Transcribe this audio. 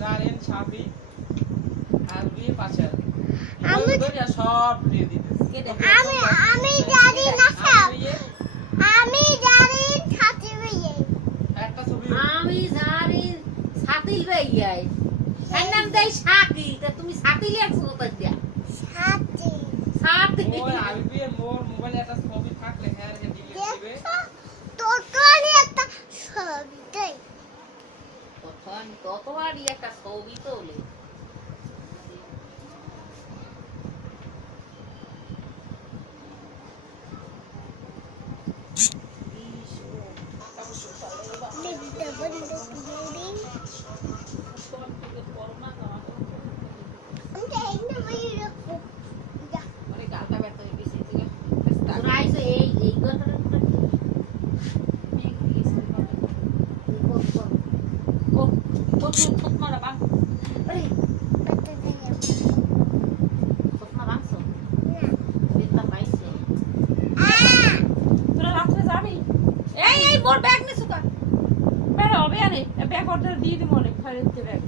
জারেন সাবি আরবি পাচার আমি সব দিয়ে দিতেছি। আমি আমি জানি না সব আমি জানি সাথী ভাইয়ে একটা ছবি আমি জানি সাথী ভাইয়ে তার নাম দেই সাথী তা তুমি সাথী লেখছো কোথায় সাথী সাথী আমি মোর মোবাইলে একটা ছবি তখন ততবারই একটা ছবি তোলে আমি এই এই মোর ব্যাগ নিছো কা? বেরো হবে আরে ব্যাগ অর্ডার দিয়ে দিব অনেক ফেরত ব্যাগ